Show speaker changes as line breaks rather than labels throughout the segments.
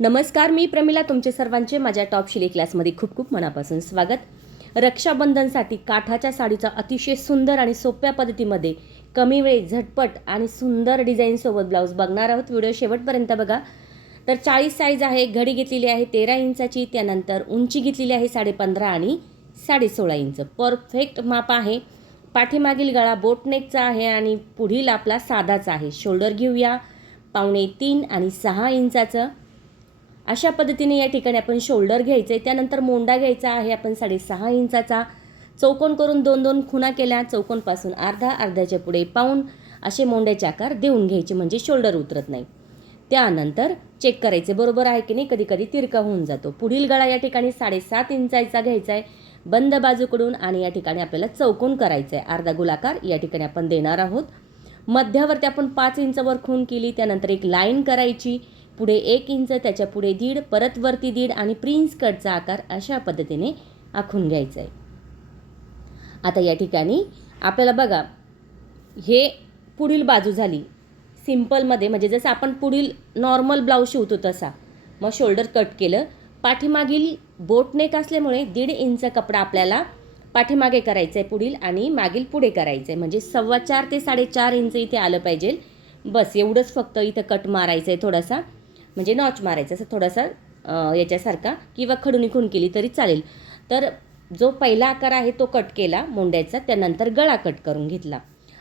नमस्कार मी प्रमिला तुमचे सर्वांचे माझ्या टॉप शिले क्लासमध्ये खूप खूप मनापासून स्वागत. रक्षाबंधनसाठी काठाच्या साडीचा अतिशय सुंदर आणि सोप्या पद्धतीमध्ये कमी वेळेत झटपट आणि सुंदर डिझाईनसोबत ब्लाऊज बघणार आहोत. व्हिडिओ शेवटपर्यंत बघा. तर चाळीस साईज आहे घडी घेतलेली आहे तेरा इंचाची त्यानंतर उंची घेतलेली आहे साडेपंधरा आणि साडेसोळा इंच. परफेक्ट माप आहे. पाठीमागील गळा बोटनेकचा आहे आणि पुढील आपला साधाच आहे. शोल्डर घेऊया. पावणे तीन आणि सहा इंचाचं. अशा पद्धतीने या ठिकाणी आपण शोल्डर घ्यायचे. त्यानंतर मोंडा घ्यायचा आहे. आपण साडेसहा इंचाचा चौकोन करून दोन दोन खुणा केल्या. चौकोनपासून अर्धा अर्ध्याच्या पुढे पाऊन असे मोंड्याचे आकार देऊन घ्यायचे म्हणजे शोल्डर उतरत नाही. त्यानंतर चेक करायचे. बरोबर आहे की नाही? कधी कधी तिरका होऊन जातो. पुढील गळा या ठिकाणी साडेसात इंचाचा घ्यायचा आहे. बंद बाजूकडून आणि या ठिकाणी आपल्याला चौकोन करायचा आहे. अर्धा गोलाकार या ठिकाणी आपण देणार आहोत. मध्यावरती आपण पाच इंचवर खून केली. त्यानंतर एक लाईन करायची. पुढे एक इंच त्याच्या पुढे दीड परत वरती दीड आणि प्रिन्स कटचा आकार अशा पद्धतीने आखून घ्यायचा आहे आता या ठिकाणी आपल्याला बघा हे पुढील बाजू झाली. सिम्पलमध्ये म्हणजे जसं आपण पुढील नॉर्मल ब्लाऊज शिवतो तसा. मग शोल्डर कट केलं. पाठीमागील बोटनेक असल्यामुळे दीड इंच कपडा आपल्याला पाठीमागे करायचं आहे पुढील आणि मागील पुढे करायचं आहे म्हणजे सव्वा चार ते साडेचार इंच इथे आलं पाहिजे. बस एवढंच फक्त इथं कट मारायचं आहे थोडासा. म्हणजे नॉच मारायचा असं थोडासा याच्यासारखा किंवा खडूनी खून केली तरी चालेल. तर जो पहिला आकार आहे तो कट केला मोंड्याचा त्यानंतर गळा कट करून घेतला.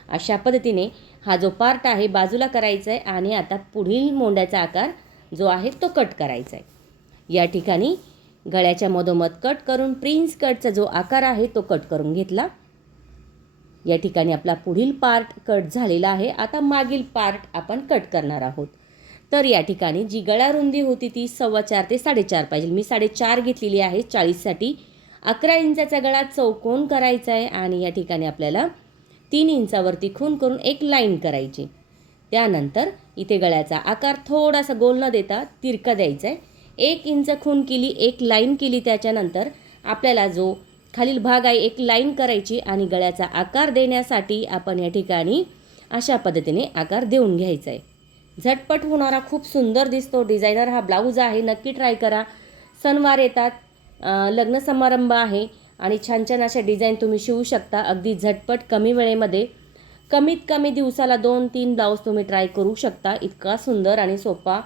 अशा पद्धतीने हा जो पार्ट आहे बाजूला करायचा आहे आणि आता पुढील मोंड्याचा आकार जो आहे तो कट करायचा आहे या ठिकाणी गळ्याच्या मधोमध कट करून प्रिन्स कटचा जो आकार आहे तो कट करून घेतला. या ठिकाणी आपला पुढील पार्ट कट झालेला आहे. आता मागील पार्ट आपण कट करणार आहोत. तर या ठिकाणी जी गळा रुंदी होती ती सव्वा चार ते साडेचार पाहिजे. मी साडेचार घेतलेली आहे चाळीससाठी. अकरा इंचाचा गळा चौकोन करायचा आहे आणि या ठिकाणी आपल्याला तीन इंचावरती खून करून एक लाईन करायची. त्यानंतर इथे गळ्याचा आकार थोडासा गोल न देता तिरका द्यायचा आहे. एक इंच खून केली एक लाईन केली त्याच्यानंतर आपल्याला जो खालील भाग आहे एक लाईन करायची आणि गळ्याचा आकार देण्यासाठी आपण या ठिकाणी अशा पद्धतीने आकार देऊन घ्यायचा आहे. झटपट होणारा खूप सुंदर दिसतो. डिझायनर हा ब्लाऊज आहे. नक्की ट्राय करा. सणवार येतात. लग्न समारंभ आहे आणि छान छान अशा डिझाईन तुम्ही शिवू शकता. अगदी झटपट कमी वेळेमध्ये. कमीत कमी दिवसाला दोन तीन ब्लाऊज तुम्ही ट्राय करू शकता. इतका सुंदर आणि सोपा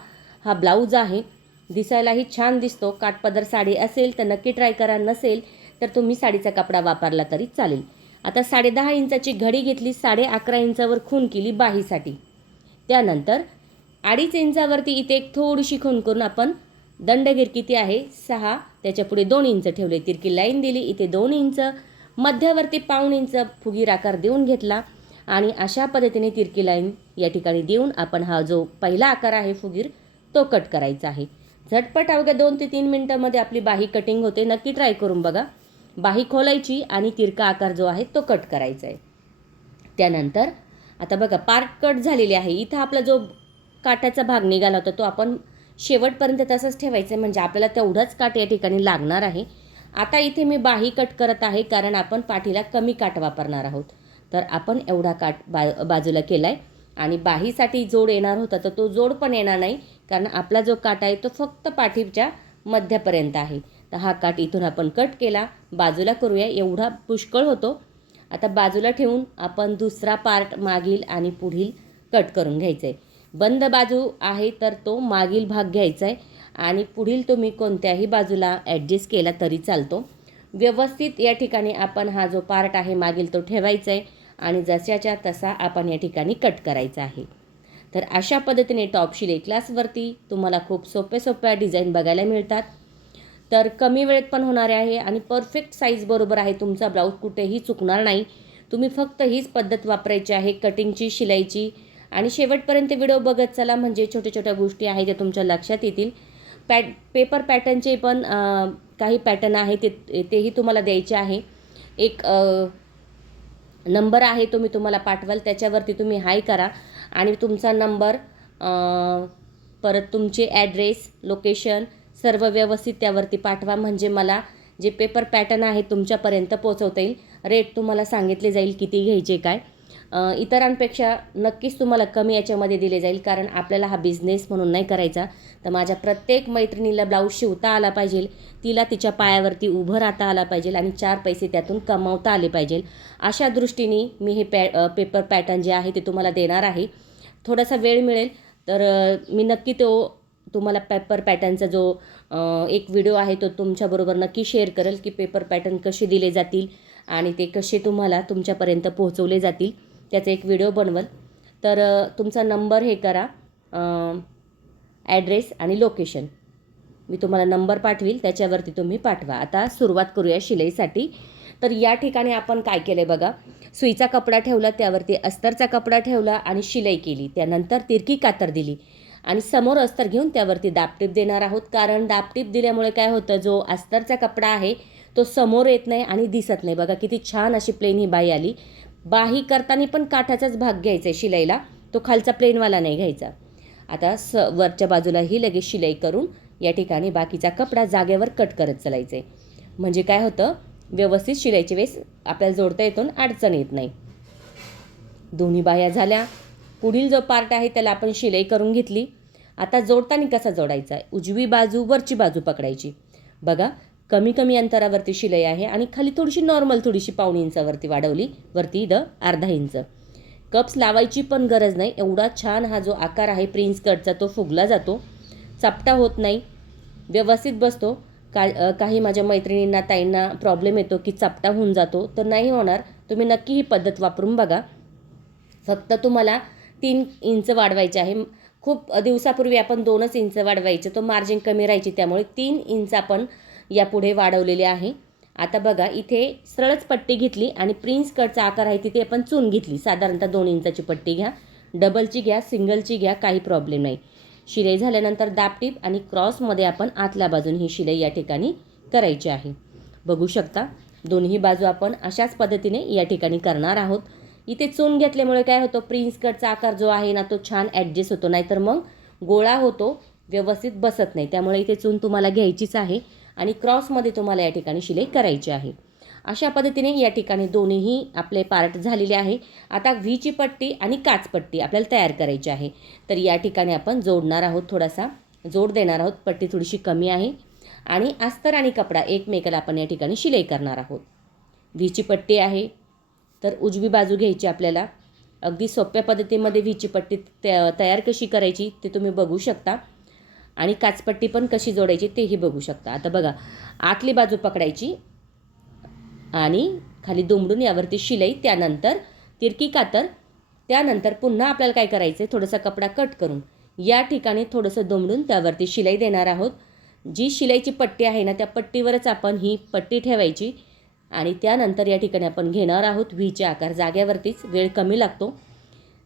हा ब्लाऊज आहे. दिसायलाही छान दिसतो. काठपदर साडी असेल तर नक्की ट्राय करा. नसेल तर तुम्ही साडीचा कपडा वापरला तरी चालेल. आता साडेदहा इंचाची घडी घेतली. साडे अकरा इंचावर खून केली बाहीसाठी. त्यानंतर अडीच इंचावरती इथे एक थोडीशी खून करून आपण दंडगीर किती आहे? सहा. त्याच्यापुढे दोन इंच ठेवले. तिरकी लाईन दिली. इथे दोन इंच. मध्यावरती पाऊण इंच फुगीर आकार देऊन घेतला. आणि अशा पद्धतीने तिरकी लाईन या ठिकाणी देऊन आपण हा जो पहिला आकार आहे फुगीर तो कट करायचा आहे. झटपट अवघ्या दोन ते तीन मिनटामध्ये आपली बाही कटिंग होते. नक्की ट्राय करून बघा. बाही खोलायची आणि तिरका आकार जो आहे तो कट करायचा आहे. त्यानंतर आता बघा पार्ट कट झालेली आहे. इथं आपला जो काट्याचा भाग निघाला होता तो आपण शेवटपर्यंत तसंच ठेवायचं आहे. म्हणजे आपल्याला तेवढाच काट या ठिकाणी लागणार आहे. आता इथे मी बाही कट करत आहे कारण आपण पाठीला कमी काट वापरणार आहोत. तर आपण एवढा काट बा बाजूला केला आहे आणि बाहीसाठी जोड येणार होता तर तो जोड पण येणार नाही कारण आपला जो काट आहे तो फक्त पाठीच्या मध्यापर्यंत आहे. तर हा काट इथून आपण कट केला. बाजूला करूया एवढा पुष्कळ होतो. आता बाजूला ठेवून आपण दुसरा पार्ट मागील आणि पुढील कट करून घ्यायचं आहे बंद बाजू आहे तर तो मागील भाग घ्यायचा आहे. आणि पुढील तुम्ही कोणत्याही बाजूला ॲडजस्ट केला तरी चालतो. व्यवस्थित या ठिकाणी आपण हा जो पार्ट आहे मागील तो ठेवायचा आहे. आणि जशाच्या तसा आपण या ठिकाणी कट करायचा आहे. तर अशा पद्धतीने टॉप शिले क्लासवरती तुम्हाला खूप सोप्या सोप्या डिझाईन बघायला मिळतात. तर कमी वेळेत पण होणारे आहे आणि परफेक्ट साईज बरोबर आहे तुमचा ब्लाऊज कुठेही चुकणार नाही. तुम्ही फक्त हीच पद्धत वापरायची आहे कटिंगची शिलाईची. आणि शेवटपर्यंत व्हिडिओ बघत चला म्हणजे छोट्या छोट्या गोष्टी आहेत त्या तुमच्या लक्षात येतील. पॅट पेपर पॅटर्नचे पण काही पॅटर्न आहे ते तेही तुम्हाला द्यायचे आहे. एक नंबर आहे तो मी तुम्हाला पाठवाल त्याच्यावरती तुम्ही हाय करा. आणि तुमचा नंबर परत तुमचे ॲड्रेस लोकेशन सर्व व्यवस्थित त्यावरती पाठवा. म्हणजे मला जे पेपर पॅटर्न आहे तुमच्यापर्यंत पोचवता येईल. रेट तुम्हाला सांगितले जाईल किती घ्यायचे काय. इतरांपेक्षा नक्कीच तुम्हाला कमी याच्यामध्ये दिले जाईल कारण आपल्याला हा बिझनेस म्हणून नाही करायचा. तर माझ्या प्रत्येक मैत्रिणीला ब्लाऊज शिवता आला पाहिजे तिला तिच्या पायावरती उभं राहता आला पाहिजे आणि चार पैसे त्यातून कमावता आले पाहिजे. अशा दृष्टीने मी हे पॅ पेपर पॅटर्न जे आहे ते तुम्हाला देणार आहे. थोडासा वेळ मिळेल तर मी नक्की तो तुम्हाला पेपर पॅटर्नचा जो एक व्हिडिओ आहे तो तुमच्याबरोबर नक्की शेअर करेल की पेपर पॅटर्न कसे दिले जातील आणि ते कसे तुम्हाला तुमच्यापर्यंत पोहोचवले जातील त्याचा एक व्हिडिओ बनवल. तर तुमचा नंबर हे करा ॲड्रेस आणि लोकेशन. मी तुम्हाला नंबर पाठवील त्याच्यावरती तुम्ही पाठवा. आता सुरुवात करूया शिलाईसाठी. तर या ठिकाणी आपण काय केलं आहे बघा सुईचा कपडा ठेवला त्यावरती अस्तरचा कपडा ठेवला आणि शिलाई केली. त्यानंतर तिरकी कातर दिली आणि समोर अस्तर घेऊन त्यावरती दापटीप देणार आहोत. कारण दापटीप दिल्यामुळे काय होतं जो अस्तरचा कपडा आहे तो समोर येत नाही आणि दिसत नाही. बघा किती छान अशी प्लेन ही बाई आली. बाही करताना पण काठाचाच भाग घ्यायचा आहे शिलाईला. तो खालचा प्लेनवाला नाही घ्यायचा. आता स वरच्या बाजूलाही लगेच शिलाई करून या ठिकाणी बाकीचा कपडा जागेवर कट करत चालायचं आहे म्हणजे काय होतं? व्यवस्थित शिलाईची वेळेस आपल्याला जोडता येतो आणि अडचण येत नाही. दोन्ही बाह्या झाल्या. पुढील जो पार्ट आहे त्याला आपण शिलाई करून घेतली. आता जोडताना कसा जोडायचा? आहे उजवी बाजू वरची बाजू पकडायची. बघा कमी कमी अंतरावरती शिलाई आहे आणि खाली थोडीशी नॉर्मल थोडीशी पाऊण इंचावरती वाढवली. वरती द अर्धा इंच. कप्स लावायची पण गरज नाही. एवढा छान हा जो आकार आहे प्रिन्स कटचा तो फुगला जातो. चपटा होत नाही. व्यवस्थित बसतो. का काही माझ्या मैत्रिणींना ताईंना प्रॉब्लेम येतो की चपटा होऊन जातो तर नाही होणार. तुम्ही नक्की ही पद्धत वापरून बघा. फक्त तुम्हाला तीन इंच वाढवायचे आहे. खूप दिवसापूर्वी आपण दोनच इंच वाढवायचे. तो मार्जिन कमी राहायची त्यामुळे तीन इंच आपण यापुढे वाढवलेले आहे. आता बघा इथे सरळच पट्टी घेतली आणि प्रिन्स कटचा आकार आहे तिथे आपण चून घेतली. साधारणतः दोन इंचाची पट्टी घ्या. डबलची घ्या सिंगलची घ्या काही प्रॉब्लेम नाही. शिलाई झाल्यानंतर दापटीप आणि क्रॉसमध्ये आपण आतल्या बाजून ही शिलाई या ठिकाणी करायची आहे. बघू शकता दोन्ही बाजू आपण अशाच पद्धतीने या ठिकाणी करणार आहोत. इथे चून घेतल्यामुळे काय होतं प्रिन्स कटचा आकार जो आहे ना तो छान ॲडजस्ट होतो. नाहीतर मग गोळा होतो व्यवस्थित बसत नाही. त्यामुळे इथे चून तुम्हाला घ्यायचीच आहे. आणि क्रॉसमध्ये तुम्हाला या ठिकाणी शिलाई करायची आहे. अशा पद्धतीने या ठिकाणी दोन्हीही आपले पार्ट झालेले आहे. आता व्हीची पट्टी आणि काचपट्टी आपल्याला तयार करायची आहे. तर या ठिकाणी आपण जोडणार आहोत थोडासा. जोड देणार आहोत. पट्टी थोडीशी कमी आहे. आणि अस्तर आणि कपडा एकमेकाला आपण या ठिकाणी शिलाई करणार आहोत. व्हीची पट्टी आहे. तर उजवी बाजू घ्यायची आपल्याला. अगदी सोप्या पद्धतीमध्ये व्हीची पट्टी तयार कशी करायची ते तुम्ही बघू शकता. आणि काचपट्टी पण कशी जोडायची तेही बघू शकता. आता बघा आतली बाजू पकडायची आणि खाली दुमडून यावरती शिलाई त्यानंतर तिरकी कातर त्यानंतर पुन्हा आपल्याला काय करायचं आहे थोडासा कपडा कट करून या ठिकाणी थोडंसं दुमडून त्यावरती शिलाई देणार आहोत. जी शिलाईची पट्टी आहे ना त्या पट्टीवरच आपण ही पट्टी ठेवायची आणि त्यानंतर या ठिकाणी आपण घेणार आहोत. व्हीचे आकार जाग्यावरतीच वेळ कमी लागतो.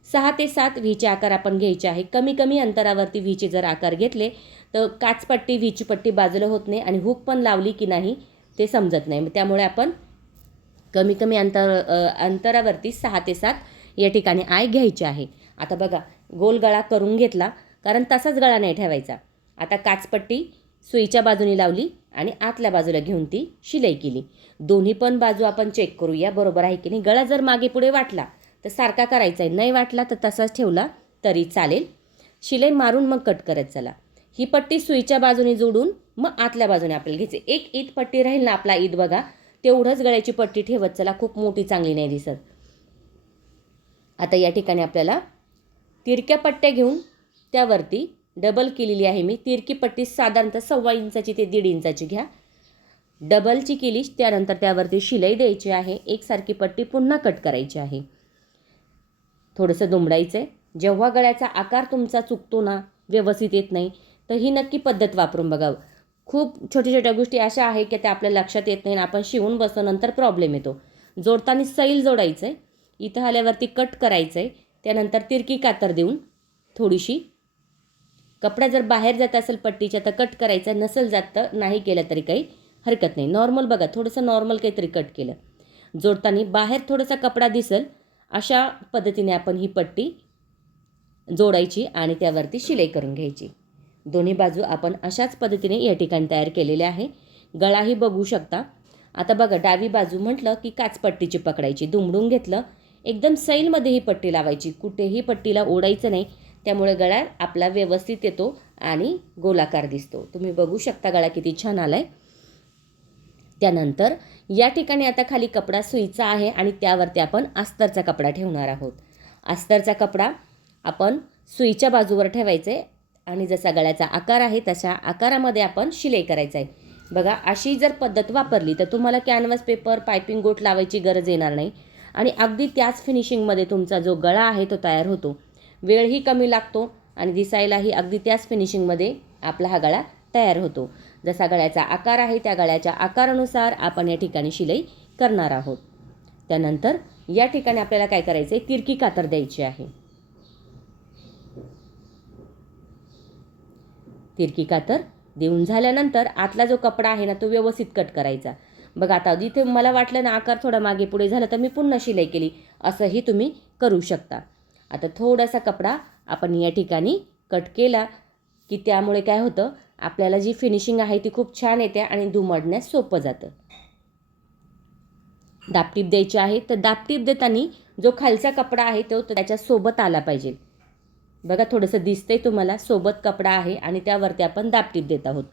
सहा ते सात व्हीचे आकार आपण घ्यायचे आहे. कमी कमी अंतरावरती व्हीचे जर आकार घेतले तर काचपट्टी व्हीची पट्टी बाजूला होत नाही आणि हुक पण लावली की नाही ते समजत नाही. त्यामुळे आपण कमी कमी अंतर अंतरावरती सहा ते सात या ठिकाणी आय घ्यायची आहे. आता बघा गोल गळा करून घेतला कारण तसाच गळा नाही ठेवायचा. आता काचपट्टी सुईच्या बाजूने लावली आणि आतल्या बाजूला घेऊन ती शिलाई केली. दोन्ही पण बाजू आपण चेक करूया बरोबर आहे की नाही? गळा जर मागे पुढे वाटला तर सारखा करायचा आहे. नाही वाटला तर तसाच ठेवला तरी चालेल. शिलाई मारून मग कट करत चला. ही पट्टी सुईच्या बाजूने जोडून मग आतल्या बाजूने आपल्याला घ्यायची. एक ईद पट्टी राहील ना आपला ईद बघा. तेवढंच गळ्याची पट्टी ठेवत चला. खूप मोठी चांगली नाही दिसत. आता या ठिकाणी आपल्याला तिरक्या पट्ट्या घेऊन त्यावरती डबल केलेली आहे मी. तिरकी पट्टी साधारणतः सव्वा इंचाची ते दीड इंचाची घ्या. डबलची केली त्यानंतर त्यावरती शिलाई द्यायची आहे. एकसारखी पट्टी पुन्हा कट करायची आहे. थोडंसं दुमडायचं आहे जेव्हा गळ्याचा आकार तुमचा चुकतो ना व्यवस्थित येत नाही तर ही नक्की पद्धत वापरून बघावं. खूप छोट्या छोट्या गोष्टी अशा आहे की त्या आपल्या लक्षात येत नाही आणि आपण शिवून बसतो नंतर प्रॉब्लेम येतो. जोडताना सैल जोडायचं आहे इथं आल्यावरती कट करायचं आहे त्यानंतर तिरकी कातर देऊन थोडीशी. कपडा जर बाहेर जात असेल पट्टीच्या तर कट करायचं. नसेल जात तर नाही केलं तरी काही हरकत नाही. नॉर्मल बघा थोडंसं नॉर्मल काहीतरी कट केलं. जोडताना बाहेर थोडासा कपडा दिसेल अशा पद्धतीने आपण ही पट्टी जोडायची आणि त्यावरती शिलाई करून घ्यायची. दोन्ही बाजू आपण अशाच पद्धतीने या ठिकाणी तयार केलेले आहे. गळाही बघू शकता. आता बघा डावी बाजू म्हटलं की काचपट्टीची पकडायची. दुमडून घेतलं. एकदम सैलमध्ये ही पट्टी लावायची. कुठेही पट्टीला ओढायचं नाही. त्यामुळे गळा आपला व्यवस्थित येतो आणि गोलाकार दिसतो. तुम्ही बघू शकता गळा किती छान आला आहे त्यानंतर या ठिकाणी आता खाली कपडा सुईचा आहे आणि त्यावरती आपण अस्तरचा कपडा ठेवणार आहोत. अस्तरचा कपडा आपण सुईच्या बाजूवर ठेवायचा आहे आणि जसा गळ्याचा आकार आहे तशा आकारामध्ये आपण शिलाई करायचं आहे बघा अशी जर पद्धत वापरली तर तुम्हाला कॅनव्हास पेपर पायपिंग गोट लावायची गरज येणार नाही. आणि अगदी त्याच फिनिशिंगमध्ये तुमचा जो गळा आहे तो तयार होतो. वेळही कमी लागतो आणि दिसायलाही अगदी त्याच फिनिशिंगमध्ये आपला हा गळा तयार होतो. जसा गळ्याचा आकार आहे त्या गळ्याच्या आकारानुसार आपण या ठिकाणी शिलाई करणार आहोत. त्यानंतर या ठिकाणी आपल्याला काय करायचं आहे तिरकी कातर द्यायची आहे. तिरकी कातर देऊन झाल्यानंतर आतला जो कपडा आहे ना तो व्यवस्थित कट करायचा. बघा आता जिथे मला वाटलं ना आकार थोडा मागे पुढे झाला तर मी पुन्हा शिलाई केली. असंही तुम्ही करू शकता. आता थोडासा कपडा आपण या ठिकाणी कट केला की त्यामुळे काय होतं? आपल्याला जी फिनिशिंग आहे ती खूप छान येते आणि दुमडण्यास सोपं जातं. दापटीप द्यायची आहे तर दापटीप देताना जो खालचा कपडा आहे तो त्याच्यासोबत आला पाहिजे. बघा थोडंसं दिसतंय तुम्हाला सोबत कपडा आहे आणि त्यावरती आपण दापटीप देत आहोत.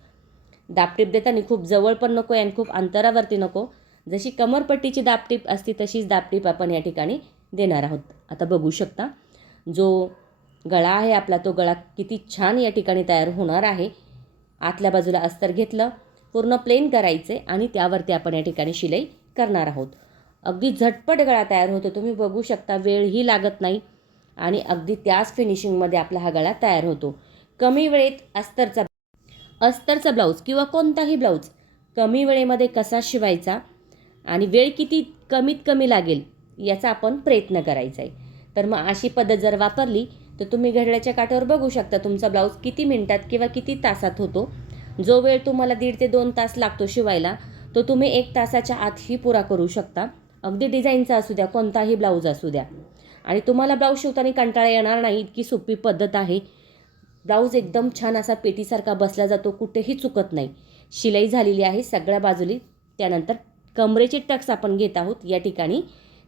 दापटीप देताना खूप जवळ पण नको आणि खूप अंतरावरती नको. जशी कमरपट्टीची दापटीप असते तशीच दापटीप आपण या ठिकाणी देणार आहोत. आता बघू शकता जो गळा आहे आपला तो गळा किती छान या ठिकाणी तयार होणार आहे. आतल्या बाजूला अस्तर घेतलं पूर्ण प्लेन करायचे आणि त्यावरती आपण या ठिकाणी शिलाई करणार आहोत. अगदी झटपट गळा तयार होतो. तुम्ही बघू शकता वेळही लागत नाही आणि अगदी त्याच फिनिशिंगमध्ये आपला हा गळा तयार होतो. कमी वेळेत अस्तरचा अस्तरचा ब्लाऊज किंवा कोणताही ब्लाऊज कमी वेळेमध्ये कसा शिवायचा आणि वेळ किती कमीत कमी लागेल याचा आपण प्रयत्न करायचा आहे. तर मग अशी पद्धत जर वापरली तर तुम्ही घड्याळ्याच्या काठावर बघू शकता तुमचा ब्लाऊज किती मिनटात किंवा किती तासात होतो. जो वेळ तुम्हाला दीड ते दोन तास लागतो शिवायला तो तुम्ही एक तासाच्या आतही पुरा करू शकता. अगदी डिझाईनचा असू द्या कोणताही ब्लाऊज असू द्या. आणि तुम्हाला ब्लाऊज शिवताना कंटाळा येणार नाही इतकी सोपी पद्धत आहे. ब्लाऊज एकदम छान असा पेटीसारखा बसला जातो कुठेही चुकत नाही. शिलाई झालेली आहे सगळ्या बाजूली. त्यानंतर कमरेचे टक्स आपण घेत आहोत या ठिकाणी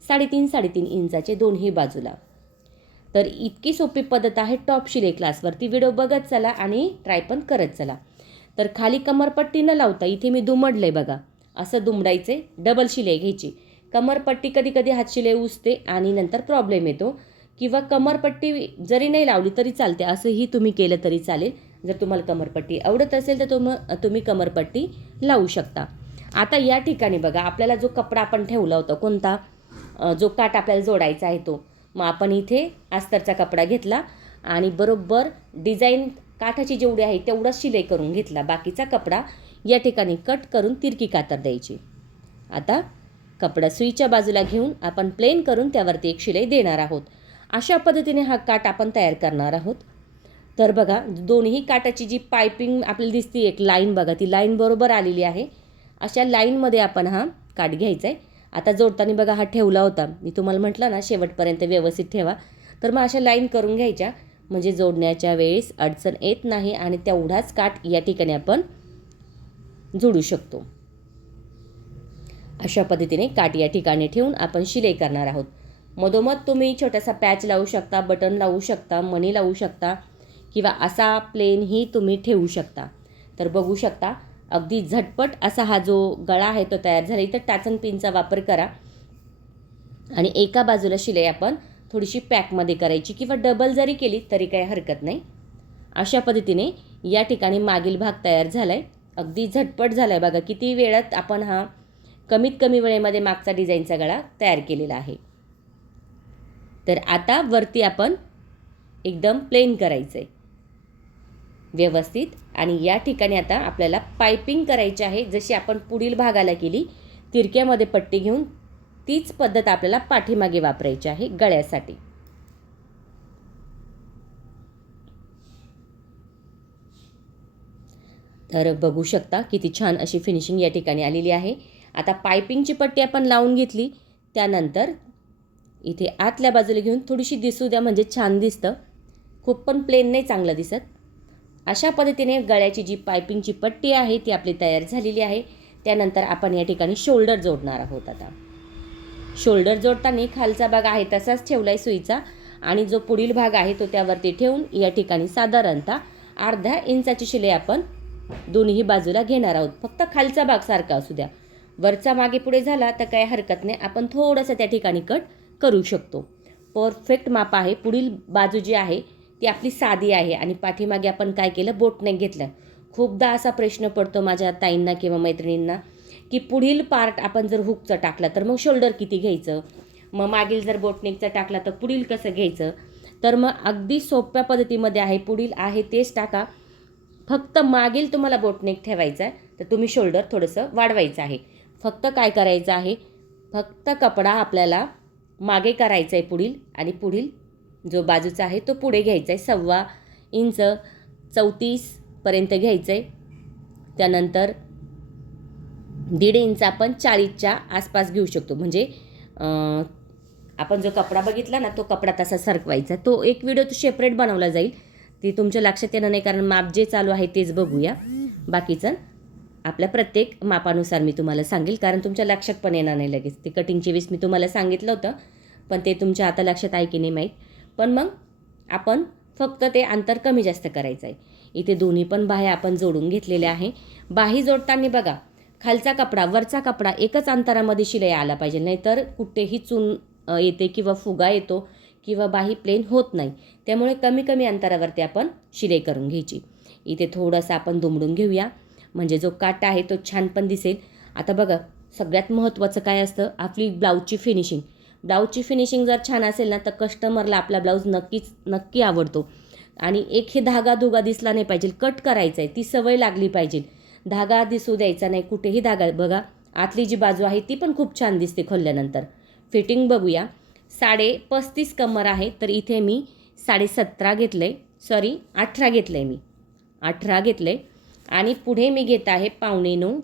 साडेतीन साडेतीन इंचाचे दोन्ही बाजूला. तर इतकी सोपी पद्धत आहे टॉप शिले क्लासवरती. व्हिडिओ बघत चला आणि ट्राय पण करत चला. तर खाली कमरपट्टी न लावता इथे मी दुमडलं आहे बघा. असं दुमडायचे डबल शिलाई घ्यायची. कमरपट्टी कधी कधी हात शिलाई उसते आणि नंतर प्रॉब्लेम येतो. किंवा कमरपट्टी जरी नाही लावली तरी चालते. असंही तुम्ही केलं तरी चालेल. जर तुम्हाला कमरपट्टी आवडत असेल तर तुम तुम्ही कमरपट्टी लावू शकता. आता या ठिकाणी बघा आपल्याला जो कपडा आपण ठेवला होता कोणता? जो काट आपल्याला जोडायचा आहे तो. मग आपण इथे अस्तरचा कपडा घेतला आणि बरोबर डिझाईन काठाची जेवढी आहे तेवढाच शिलाई करून घेतला. बाकीचा कपडा या ठिकाणी कट करून तिरकी कातर द्यायची. आता कपडा सुईच्या बाजूला घेऊन आपण प्लेन करून त्यावरती एक शिलाई देणार आहोत. अशा पद्धतीने हा काट आपण तयार करणार आहोत. तर बघा दोन्ही काटाची जी पायपिंग आपल्याला दिसते एक लाईन बघा ती लाईन बरोबर आलेली आहे. अशा लाईनमध्ये आपण हा काट घ्यायचा आहे आता जोडताना बघा हा ठेवला होता. मी तुम्हाला म्हटलं ना शेवटपर्यंत व्यवस्थित ठेवा. तर मग अशा लाईन करून घ्यायच्या. म्हणजे जोडण्याच्या वेळेस अडचण येत नाही आणि तेवढाच काठ या ठिकाणी आपण जोडू शकतो. अशा पद्धतीने काठ या ठिकाणी ठेवून आपण शिलाई करणार आहोत. मधोमध तुम्ही छोटासा पॅच लावू शकता बटन लावू शकता मणी लावू शकता किंवा असा प्लेनही तुम्ही ठेवू शकता. तर बघू शकता अगदी झटपट असा हा जो गळा आहे तो तयार झाला. इथं टाचन पिनचा वापर करा. आणि एका बाजूला शिलाई आपण थोडीशी पॅकमध्ये करायची किंवा डबल जरी केली तरी काही हरकत नाही. अशा पद्धतीने या ठिकाणी मागील भाग तयार झाला आहे अगदी झटपट झाला आहे बघा किती वेळात आपण हा कमीत कमी वेळेमध्ये मागचा डिझाईनचा गळा तयार केलेला आहे. तर आता वरती आपण एकदम प्लेन करायचं आहे व्यवस्थित आणि या ठिकाणी आता आपल्याला पायपिंग करायची आहे. जशी आपण पुढील भागाला केली तिरक्यामध्ये पट्टी घेऊन तीच पद्धत आपल्याला पाठीमागे वापरायची आहे गळ्यासाठी. तर बघू शकता किती छान अशी फिनिशिंग या ठिकाणी आलेली आहे. आता पायपिंगची पट्टी आपण लावून घेतली. त्यानंतर इथे आतल्या बाजूला घेऊन थोडीशी दिसू द्या म्हणजे छान दिसतं. खूप पण प्लेन नाही चांगलं दिसत. अशा पद्धतीने गळ्याची जी पायपिंगची पट्टी आहे ती आपली तयार झालेली आहे. त्यानंतर आपण या ठिकाणी शोल्डर जोडणार आहोत आता. शोल्डर जोडताना खालचा भाग आहे तसाच ठेवला आहे सुईचा आणि जो पुढील भाग आहे तो त्यावरती ठेवून या ठिकाणी साधारणतः अर्ध्या इंचाची शिलाई आपण दोन्ही बाजूला घेणार आहोत. फक्त खालचा भाग सारखा असू द्या. वरचा मागे पुढे झाला तर काही हरकत नाही. आपण थोडंसं त्या ठिकाणी कट करू शकतो. परफेक्ट माप आहे. पुढील बाजू जी आहे ती आपली साधी आहे. आणि पाठीमागे आपण काय केलं? बोटनेक घेतलं. खूपदा असा प्रश्न पडतो माझ्या ताईंना किंवा मैत्रिणींना की पुढील पार्ट आपण जर हुकचा टाकला तर मग शोल्डर किती घ्यायचं? मग मागील जर बोटनेकचा टाकला तर पुढील कसं घ्यायचं? तर मग अगदी सोप्या पद्धतीमध्ये आहे. पुढील आहे तेच टाका. फक्त मागील तुम्हाला बोटनेक ठेवायचा आहे. तर तुम्ही शोल्डर थोडंसं वाढवायचं आहे. फक्त काय करायचं आहे? फक्त कपडा आपल्याला मागे करायचा आहे पुढील आणि पुढील जो बाजूचा आहे तो पुढे घ्यायचा आहे. सव्वा इंच चौतीसपर्यंत घ्यायचं आहे. त्यानंतर दीड इंच आपण चाळीसच्या आसपास घेऊ शकतो. म्हणजे आपण जो कपडा बघितला ना तो कपडा तसा सरकवायचा. तो एक व्हिडिओ तो सेपरेट बनवला जाईल. ती तुमच्या लक्षात येणार नाही कारण माप जे चालू आहे तेच बघूया. बाकीचं आपल्या प्रत्येक मापानुसार मी तुम्हाला सांगेल कारण तुमच्या लक्षात पण येणार नाही लगेच. ते कटिंगचे वीस मी तुम्हाला सांगितलं होतं पण ते तुमच्या आता लक्षात आहे की नाही माहीत. पण मग आपण फक्त ते अंतर कमी जास्त करायचं आहे इथे दोन्ही पण बाह्या आपण जोडून घेतलेल्या आहे. बाही जोडताना बघा खालचा कपडा वरचा कपडा एकच अंतरामध्ये शिलाई आला पाहिजे नाहीतर कुठेही चून येते किंवा फुगा येतो किंवा बाही प्लेन होत नाही. त्यामुळे कमी कमी अंतरावरती आपण शिलाई करून घ्यायची. इथे थोडंसं आपण दुमडून घेऊया. म्हणजे जो काटा आहे तो छान पण दिसेल. आता बघा सगळ्यात महत्त्वाचं काय असतं? आपली ब्लाऊजची फिनिशिंग ब्लाऊजची फिनिशिंग जर छान असेल ना तर कस्टमरला आपला ब्लाऊज नक्कीच नक्की आवडतो. आणि एक हे धागा धुगा दिसला नाही पाहिजे कट करायचा आहे ती सवय लागली पाहिजे. धागा दिसू द्यायचा नाही कुठेही धागा बघा आतली जी बाजू आहे ती पण खूप छान दिसते खोलल्यानंतर. फिटिंग बघूया. साडे पस्तीस कमर आहे तर इथे मी साडे सतरा घेतलं आहे सॉरी अठरा घेतलं आहे मी. अठरा घेतलं आहे आणि पुढे मी घेत आहे पावणे नऊ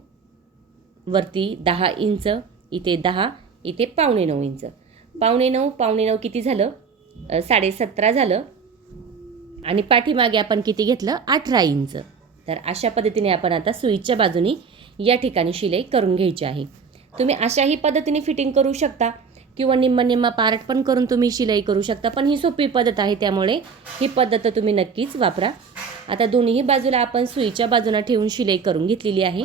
वरती दहा इंच इथे दहा इथे पावणे नऊ इंच. पावणे नऊ पावणे नऊ किती झालं? साडेसतरा साडे सतरा झालं. आणि पाठीमागे आपण किती घेतलं? अठरा इंच. तर अशा पद्धतीने आपण आता सुईच्या बाजूनी या ठिकाणी शिलाई करून घ्यायची आहे. तुम्ही अशाही पद्धतीने फिटिंग करू शकता किंवा निम्मा निम्मा पार्ट पण करून तुम्ही शिलाई करू शकता पण ही सोपी पद्धत आहे त्यामुळे ही पद्धत तुम्ही नक्कीच वापरा. आता दोन्ही बाजूला आपण सुईच्या बाजूला ठेवून शिलाई करून घेतलेली आहे.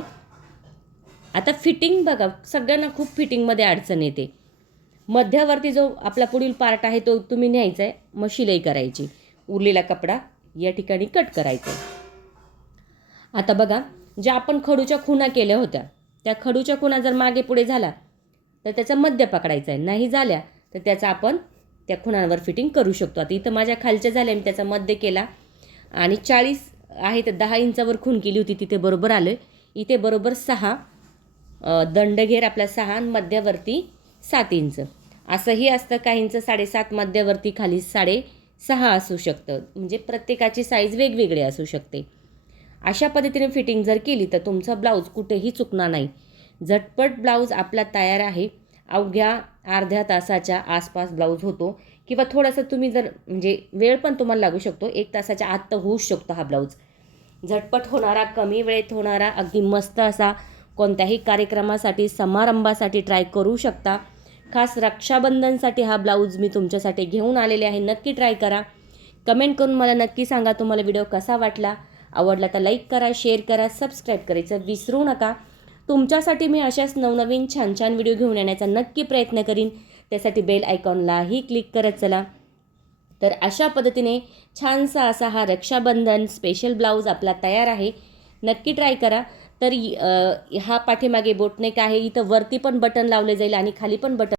आता फिटिंग बघा सगळ्यांना खूप फिटिंगमध्ये अडचण येते. मध्यावरती जो आपला पुढील पार्ट आहे तो तुम्ही न्यायचा आहे मग शिलाई करायची. उरलेला कपडा या ठिकाणी कट करायचा आता बघा ज्या आपण खडूच्या खुणा केल्या होत्या त्या खडूच्या खुणा जर मागे पुढे झाला तर त्याचा मध्य पकडायचा आहे. नाही झाल्या तर त्याचा आपण त्या खुणांवर फिटिंग करू शकतो. आता इथं माझ्या खालच्या झाल्या मी त्याचा मध्य केला. आणि चाळीस आहे तर दहा इंचावर खून केली होती तिथे बरोबर आलं इथे बरोबर सहा दंडघेर आपला सहा आणि मध्यावरती सात इंच. असंही असतं काहींचं साडेसात मध्यवर्ती खाली साडे सहा असू शकतं. म्हणजे प्रत्येकाची साईज वेगवेगळी असू शकते. अशा पद्धतीने फिटिंग जर केली तर तुमचा ब्लाऊज कुठेही चुकणार नाही. झटपट ब्लाऊज आपला तयार आहे. अवघ्या अर्ध्या तासाच्या आसपास ब्लाऊज होतो. किंवा थोडंसं तुम्ही जर म्हणजे वेळ पण तुम्हाला लागू शकतो. एक तासाच्या आत तर होऊच शकतो हा ब्लाऊज झटपट होणारा कमी वेळेत होणारा अगदी मस्त असा कोणत्याही कार्यक्रमासाठी समारंभासाठी ट्राय करू शकता. खास रक्षाबंधनसाठी हा ब्लाऊज मी तुमच्यासाठी घेऊन आलेले आहे. नक्की ट्राय करा. कमेंट करून मला नक्की सांगा तुम्हाला व्हिडिओ कसा वाटला. आवडला तर लाईक करा शेअर करा सबस्क्राईब करायचं विसरू नका. तुमच्यासाठी मी अशाच नवनवीन छान छान व्हिडिओ घेऊन येण्याचा नक्की प्रयत्न करीन. त्यासाठी बेल आयकॉनलाही क्लिक करत चला. तर अशा पद्धतीने छानसा असा हा रक्षाबंधन स्पेशल ब्लाऊज आपला तयार आहे. नक्की ट्राय करा. तर हा पाठीमागे बोटनेक आहे. इथं वरती पण बटन लावले जाईल आणि खाली पण बटन